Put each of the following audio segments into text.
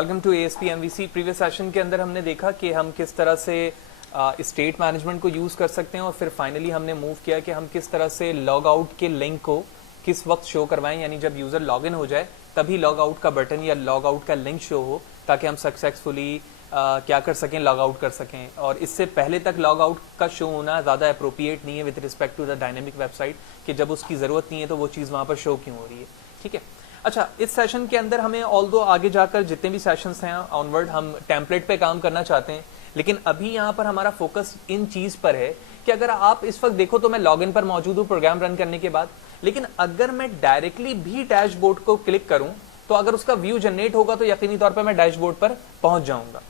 Welcome to ASP MVC। Previous session के अंदर हमने देखा कि हम किस तरह से स्टेट मैनेजमेंट को यूज़ कर सकते हैं और फिर फाइनली हमने मूव किया कि हम किस तरह से लॉग आउट के लिंक को किस वक्त शो करवाएं, यानी जब यूज़र लॉग इन हो जाए तभी लॉग आउट का बटन या लॉग आउट का लिंक शो हो ताकि हम सक्सेसफुली क्या कर सकें, लॉग आउट कर सकें। और इससे पहले तक लॉग आउट का शो होना ज़्यादा अप्रोप्रिएट नहीं है with respect to the dynamic website, कि जब उसकी ज़रूरत नहीं है तो वो चीज़ वहाँ पर शो क्यों हो रही है। ठीक है, अच्छा, इस सेशन के अंदर हमें ऑल्दो आगे जाकर जितने भी सेशंस हैं ऑनवर्ड हम टेम्पलेट पे काम करना चाहते हैं, लेकिन अभी यहाँ पर हमारा फोकस इन चीज़ पर है कि अगर आप इस वक्त देखो तो मैं लॉगिन पर मौजूद हूँ प्रोग्राम रन करने के बाद, लेकिन अगर मैं डायरेक्टली भी डैशबोर्ड को क्लिक करूं तो अगर उसका व्यू जनरेट होगा तो यकीनी तौर पर मैं डैशबोर्ड पर पहुंच जाऊंगा।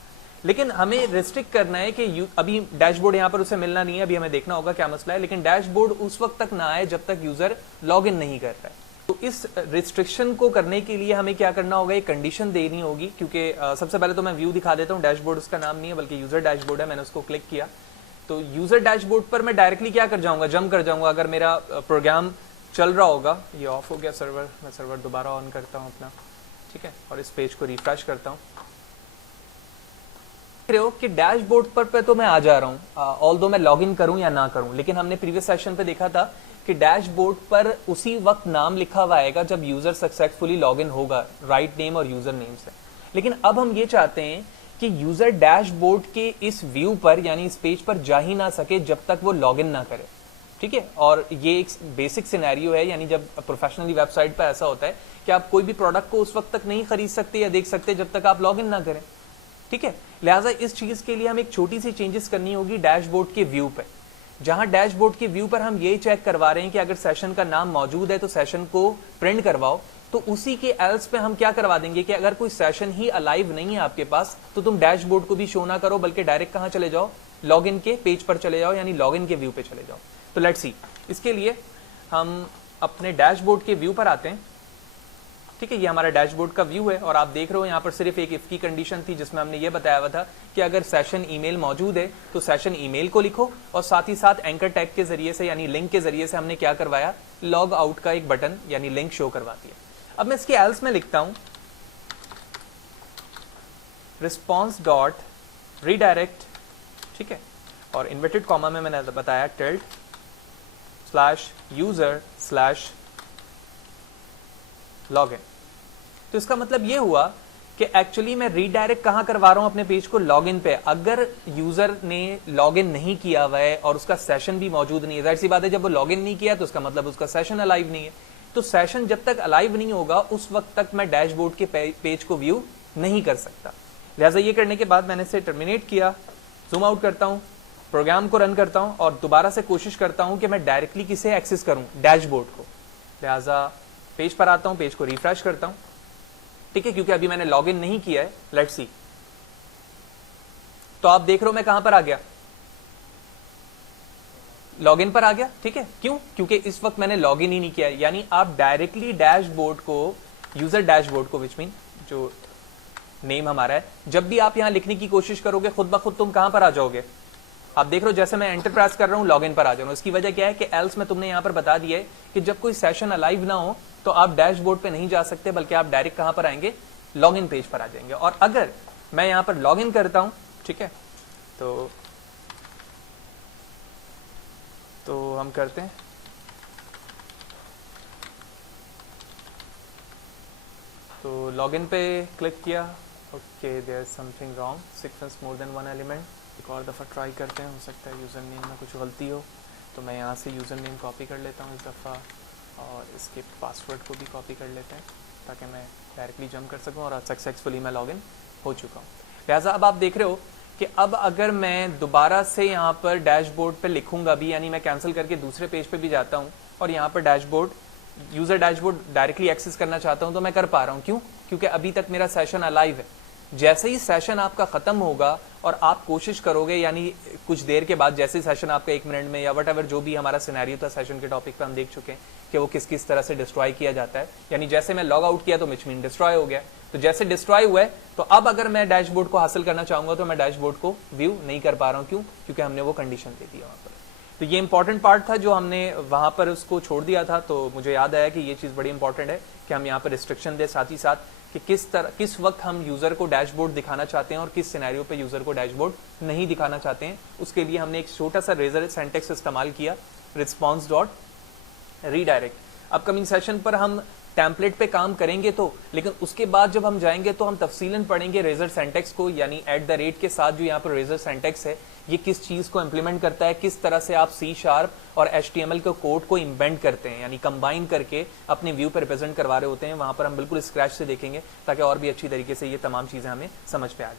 लेकिन हमें रिस्ट्रिक्ट करना है कि अभी डैशबोर्ड यहाँ पर उसे मिलना नहीं है, अभी हमें देखना होगा क्या मसला है, लेकिन डैशबोर्ड उस वक्त तक ना आए जब तक यूजर लॉग इन नहीं कर रहा है। तो इस रिस्ट्रिक्शन को करने के लिए हमें क्या करना होगा, एक कंडीशन देनी होगी, क्योंकि सबसे पहले तो मैं व्यू दिखा देता हूँ। डैशबोर्ड उसका नाम नहीं है बल्कि यूजर डैशबोर्ड है। मैंने उसको क्लिक किया तो यूजर डैशबोर्ड पर मैं डायरेक्टली क्या कर जाऊंगा, जंप कर जाऊंगा। अगर मेरा प्रोग्राम चल रहा होगा, ये ऑफ हो गया सर्वर, मैं सर्वर दोबारा ऑन करता हूँ अपना, ठीक है, और इस पेज को रिफ्रेश करता हूँ। देख रहे हो कि डैशबोर्ड पर तो मैं आ जा रहा हूँ ऑल्दो मैं लॉगिन करूं या ना करूं, लेकिन हमने प्रीवियस सेशन पे देखा था कि डैशबोर्ड पर उसी वक्त नाम लिखा हुआ आएगा जब यूजर सक्सेसफुली लॉगिन होगा, राइट नेम और यूजर नेम से। लेकिन अब हम ये चाहते हैं कि यूजर डैशबोर्ड के इस व्यू पर यानी इस पेज पर जा ही ना सके जब तक वो लॉगिन ना करे। ठीक है, और ये एक बेसिक सिनेरियो है, यानी जब प्रोफेशनली वेबसाइट पर ऐसा होता है कि आप कोई भी प्रोडक्ट को उस वक्त तक नहीं खरीद सकते या देख सकते जब तक आप लॉगिन ना करें। ठीक है, लिहाजा इस चीज के लिए हम एक छोटी सी चेंजेस करनी होगी डैशबोर्ड के व्यू पे, जहां डैशबोर्ड के व्यू पर हम ये चेक करवा रहे हैं कि अगर सेशन का नाम मौजूद है तो सेशन को प्रिंट करवाओ, तो उसी के एल्स पे हम क्या करवा देंगे कि अगर कोई सेशन ही अलाइव नहीं है आपके पास तो तुम डैशबोर्ड को भी शो ना करो, बल्कि डायरेक्ट कहां चले जाओ, लॉगिन के पेज पर चले जाओ, यानी लॉगिन के व्यू पे चले जाओ। तो लेट्स सी, इसके लिए हम अपने डैशबोर्ड के व्यू पर आते हैं। ठीक है, ये हमारा डैशबोर्ड का व्यू है और आप देख रहे हो यहाँ पर सिर्फ एक इफ की कंडीशन थी जिसमें हमने ये बताया हुआ था कि अगर सेशन ईमेल मौजूद है तो सेशन ईमेल को लिखो, और साथ ही साथ एंकर टैग के जरिए से यानी लिंक के जरिए से हमने क्या करवाया, लॉग आउट का एक बटन यानी लिंक शो करवा दिया। अब मैं इसके एल्स में लिखता हूं रिस्पॉन्स डॉट रीडायरेक्ट, ठीक है, और इन्वर्टेड कॉमा में मैंने बताया tilde slash user slash login. तो इसका मतलब ये हुआ कि एक्चुअली मैं रीडायरेक्ट कहां करवा रहा हूं अपने पेज को, लॉगिन पे। अगर यूजर ने लॉगिन नहीं किया हुआ है और उसका सेशन भी मौजूद नहीं है, जाहिर सी बात है जब वो लॉगिन नहीं किया तो उसका मतलब उसका सेशन अलाइव नहीं है। तो सेशन जब तक अलाइव नहीं होगा उस वक्त तक मैं डैशबोर्ड के पेज को व्यू नहीं कर सकता। लिहाजा ये करने के बाद मैंने इसे टर्मिनेट किया, जूम आउट करता हूं, प्रोग्राम को रन करता हूं और दोबारा से कोशिश करता हूं कि मैं डायरेक्टली किसे एक्सेस करूं, डैशबोर्ड को। लिहाजा पेज पर आता हूं, पेज को रिफ्रेश करता हूं, ठीक है, क्योंकि अभी मैंने लॉगिन नहीं किया है। लेट्स सी, तो आप देख रहे हो मैं कहां पर आ गया, लॉगिन पर आ गया। ठीक है, क्यों? क्योंकि इस वक्त मैंने लॉगिन ही नहीं किया है। यानी आप डायरेक्टली डैशबोर्ड को, यूजर डैशबोर्ड को, विच मीन जो नेम हमारा है, जब भी आप यहां लिखने की कोशिश करोगे खुद ब खुद तुम कहां पर आ जाओगे, आप देख रहे हो जैसे मैं एंटर प्रेस कर रहा हूं लॉगिन पर आ जा रहा हूं। इसकी वजह क्या है कि एल्स में तुमने यहां पर बता दिया है कि जब कोई सेशन अलाइव ना हो तो आप डैशबोर्ड पे नहीं जा सकते, बल्कि आप डायरेक्ट कहां पर आएंगे, लॉगिन पेज पर आ जाएंगे। और अगर मैं यहां पर लॉगिन करता हूं, ठीक है, तो हम करते हैं, तो लॉगिन पे क्लिक किया, okay there is something wrong, sequence more than one element. एक और दफ़ा ट्राई करते हैं, हो सकता है यूज़र नेम में कुछ गलती हो। तो मैं यहाँ से यूज़र नेम कॉपी कर लेता हूँ इस दफ़ा, और इसके पासवर्ड को भी कॉपी कर लेते हैं ताकि मैं डायरेक्टली जंप कर सकूँ, और सक्सेसफुली मैं लॉगिन हो चुका हूँ। लिहाजा अब आप देख रहे हो कि अब अगर मैं दोबारा से यहाँ पर डैशबोर्ड पे लिखूंगा भी, यानी मैं कैंसिल करके दूसरे पेज पे भी जाता हूँ और यहाँ पर dashboard, user dashboard directly access करना चाहता हूँ तो मैं कर पा रहा हूँ। क्यों? क्योंकि अभी तक मेरा सेशन अलाइव है। जैसे ही सेशन आपका खत्म होगा और आप कोशिश करोगे, यानी कुछ देर के बाद, जैसे सेशन आपका 1 मिनट में या वट एवर जो भी हमारा सिनेरियो था सेशन के टॉपिक पे हम देख चुके हैं कि वो किस किस तरह से डिस्ट्रॉय किया जाता है, यानी जैसे मैं लॉग आउट किया तो विच मीन डिस्ट्रॉय हो गया। तो जैसे डिस्ट्रॉय हुआ है तो अब अगर मैं डैशबोर्ड को हासिल करना चाहूंगा तो मैं डैशबोर्ड को व्यू नहीं कर पा रहा हूँ। क्यों? क्योंकि हमने वो कंडीशन दे दिया वहां पर। तो ये इंपॉर्टेंट पार्ट था जो हमने वहां पर उसको छोड़ दिया था। तो मुझे याद आया कि ये चीज़ बड़ी इंपॉर्टेंट है कि हम यहाँ पर रिस्ट्रिक्शन दें, साथ ही साथ कि किस वक्त हम यूजर को डैशबोर्ड दिखाना चाहते हैं और किस सिनेरियो पे यूजर को डैशबोर्ड नहीं दिखाना चाहते हैं। उसके लिए हमने एक छोटा सा रेजर सिंटैक्स इस्तेमाल किया, response dot redirect. Upcoming session पर हम टेम्पलेट पे काम करेंगे तो, लेकिन उसके बाद जब हम जाएंगे तो हम तफसीलन पढ़ेंगे रेजर सिंटैक्स को, यानी @ के साथ जो यहाँ पर रेजर सिंटैक्स है ये किस चीज को इंप्लीमेंट करता है, किस तरह से आप C# और HTML के कोड को इम्बेंड करते हैं, यानी कंबाइन करके अपने व्यू पर रिप्रेजेंट करवा रहे होते हैं। वहां पर हम बिल्कुल स्क्रैच से देखेंगे ताकि और भी अच्छी तरीके से ये तमाम चीजें हमें समझ पे आ जाए।